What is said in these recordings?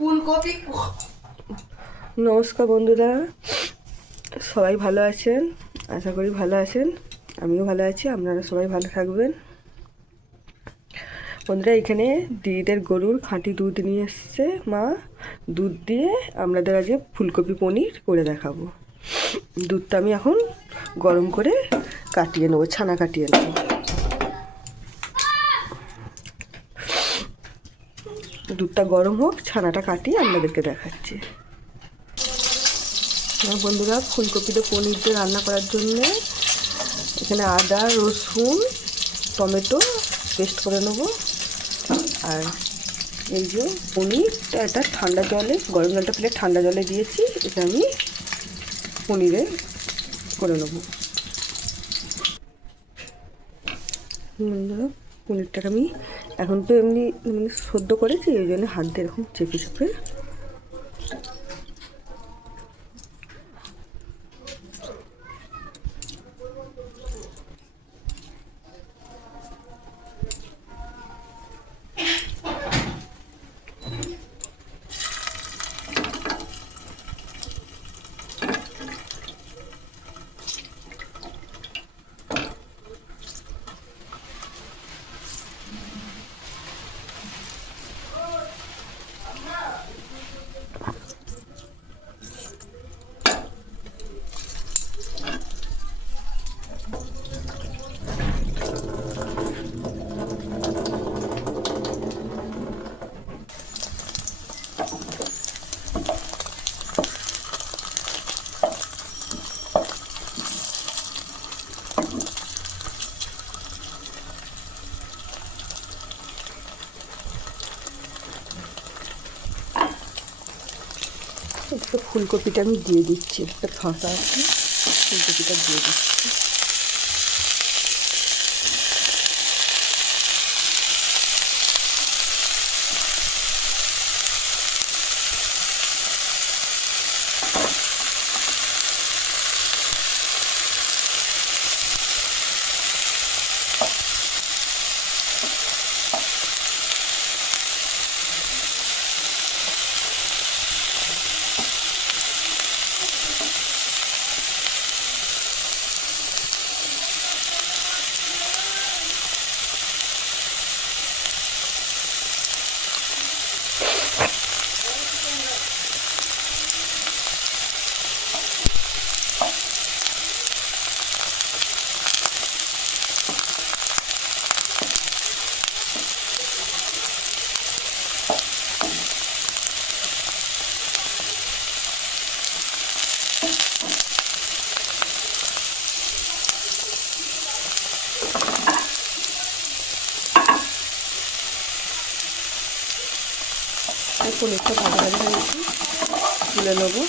ফুলকপি। নমস্কার বন্ধুরা, সবাই ভালো আছেন? আশা করি ভালো আছেন। আমিও ভালো আছি, আপনারা সবাই ভালো থাকবেন। বন্ধুরা, এখানে দিদিদের গরুর খাঁটি দুধ নিয়ে এসছে মা। দুধ দিয়ে আপনাদের আজকে ফুলকপি পনির করে দেখাবো। দুধটা আমি এখন গরম করে কাটিয়ে নেবো, ছানা কাটিয়ে নেবো। দুধটা গরম হোক, ছানাটা কাটিয়ে আপনাদেরকে দেখাচ্ছি। বন্ধুরা, ফুলকপিতে পনির দিয়ে রান্না করার জন্যে এখানে আদা, রসুন, টমেটো পেস্ট করে নেবো। আর এই যে পনিরটা, এটা ঠান্ডা জলে, গরম জলটা ফেলে ঠান্ডা জলে দিয়েছি। এটা আমি পনিরে করে নেবো। বন্ধুরা, পনিরটাকে আমি এখন তো এমনি সেদ্ধ করেছি, এই জন্য হাত দিয়ে এরকম চেপে চেপে একটা ফুলকপিটা আমি দিয়ে দিচ্ছি। একটা ফাঁকা আছে, ফুলকপিটা দিয়ে দিচ্ছি। পনিরটা ভাজা ভাজা হয়েছে, তুলে নেবো।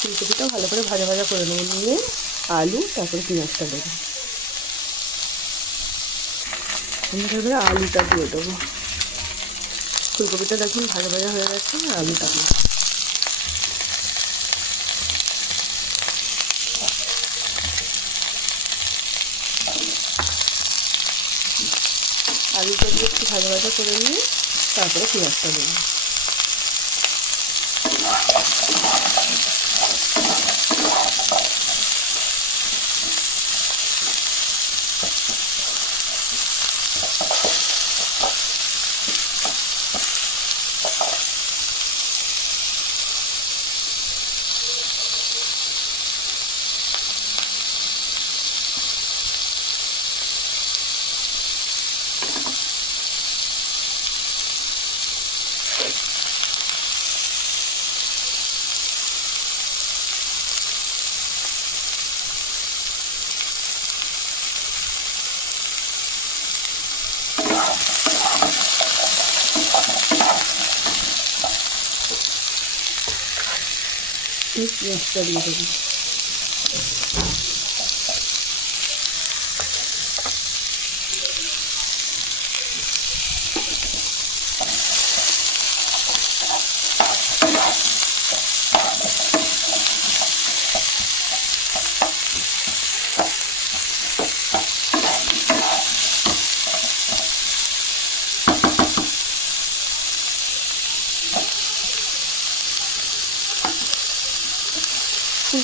ফুলকপিটা ভালো করে ভাজা ভাজা করে নেবো, নিয়ে আলু, তারপরে পেঁয়াজটা দেবো। তারপরে আলুটা দিয়ে দেবো। ফুলকপিটা দেখুন ভাজা ভাজা হয়ে গেছে, আলুটা দেবো। আলুটা দিয়ে একটু ভাজা ভাজা করে নিয়ে তারপরে পেঁয়াজটা দেবো। পেঁয়াজটা দিয়ে দেবো।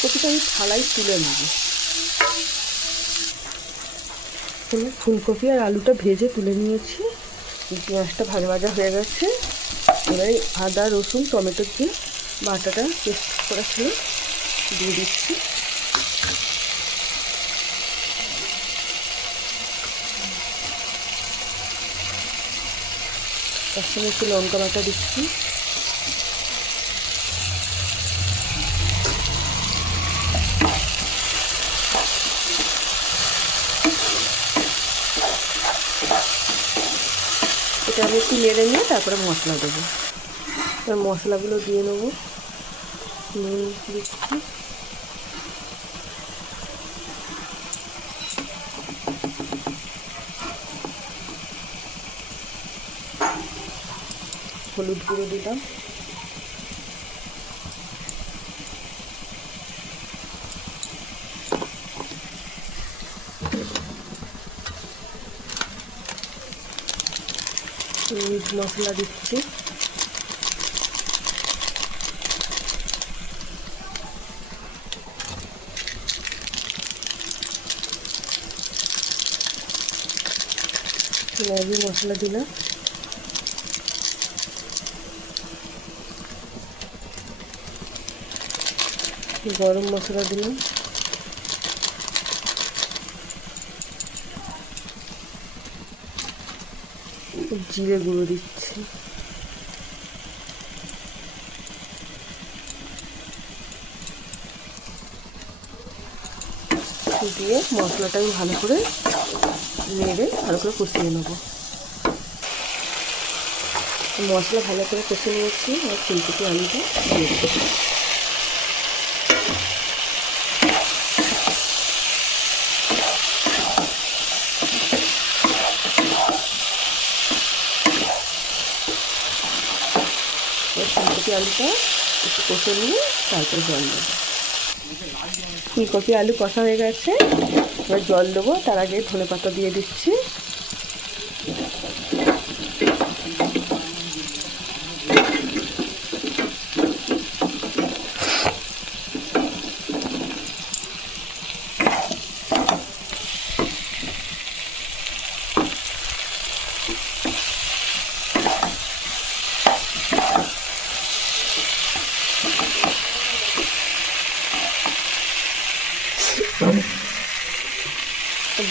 ফুলকপিটা আমি থালায় তুলে নেব। ফুলকপি আর আলুটা ভেজে তুলে নিয়েছি, পেঁয়াজটা ভাজা ভাজা হয়ে গেছে। এবারে আদা রসুন টমেটো দিয়ে বাটাটা পেস্ট করা ছিল দিয়ে দিচ্ছি। তার সঙ্গে একটু লঙ্কা বাটা দিচ্ছি। এটা আমি একটু নেড়ে নিয়ে তারপরে মশলা দেবো। এবার মশলাগুলো দিয়ে নেবো। নুন দিচ্ছি, হলুদ গুঁড়ো দিলাম, মিট মশলা দিচ্ছি, ম্যাগি মশলা দিলাম, গরম মশলা দিলাম, জিরে গুঁড়ো দিচ্ছি, দিয়ে মশলাটা আমি ভালো করে নেড়ে ভালো করে কষিয়ে নেবো। মশলা ভালো করে কষে নিয়েছি আর ফুলকপি আলুটা দিয়ে দেবো। ফুলকপি আলুটা একটু কষে নিয়ে তারপরে জল দেবো। ফুলকপি আলু কষা হয়ে গেছে, এবার জল দেবো। তার আগে ধনেপাতা দিয়ে দিচ্ছি।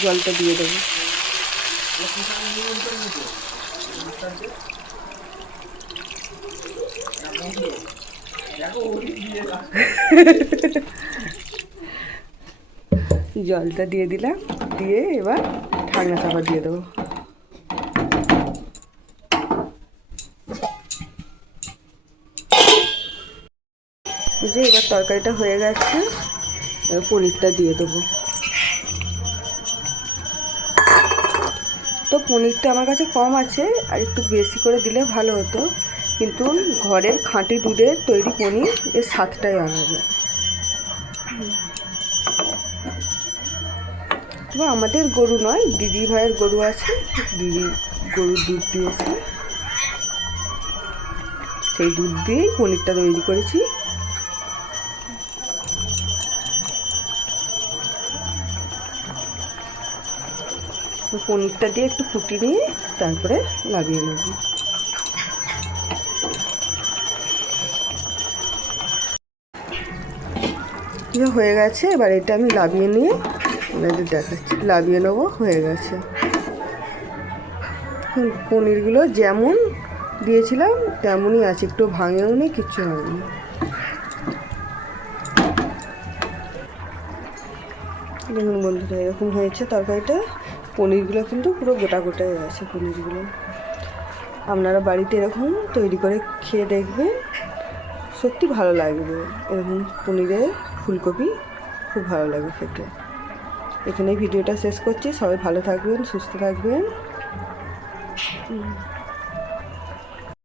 জলটা দিয়ে দেবো। জলটা দিয়ে দিলাম, দিয়ে এবার ঢাকনা চাপা দিয়ে দেবো। যে এবার তরকারিটা হয়ে গেছে, পনিরটা দিয়ে দেবো। তো পনিরটা আমার কাছে কম আছে, আর একটু বেশি করে দিলে ভালো হতো, কিন্তু ঘরের খাঁটি দুধের তৈরি পনির এর স্বাদটাই আলাদা। তবে আমাদের গরু নয়, দিদি ভাইয়ের গরু আছে, দিদি গরুর দুধ দিয়েছে, সেই দুধ দিয়েই পনিরটা তৈরি করেছি। পনিরটা দিয়ে একটু ফুটিয়ে নিয়ে তারপরে লাগিয়ে নেব। হয়ে গেছে, এবার এটা আমি লাভিয়ে নিয়ে দেখাচ্ছি। লাভিয়ে নেবো, হয়ে গেছে। পনিরগুলো যেমন দিয়েছিলাম তেমনই আছে, একটু ভাঙেও নি, কিচ্ছু হয়নি। দেখুন বন্ধুরা, এরকম হয়েছে তরকারিটা। পনিরগুলো কিন্তু পুরো গোটা গোটাই আছে পনিরগুলো। আপনারা বাড়িতে এরকম তৈরি করে খেয়ে দেখবেন, সত্যি ভালো লাগবে। এরকম পনিরের ফুলকপি খুব ভালো লাগে খেতে। এখানেই ভিডিওটা শেষ করছি। সবাই ভালো থাকবেন, সুস্থ থাকবেন।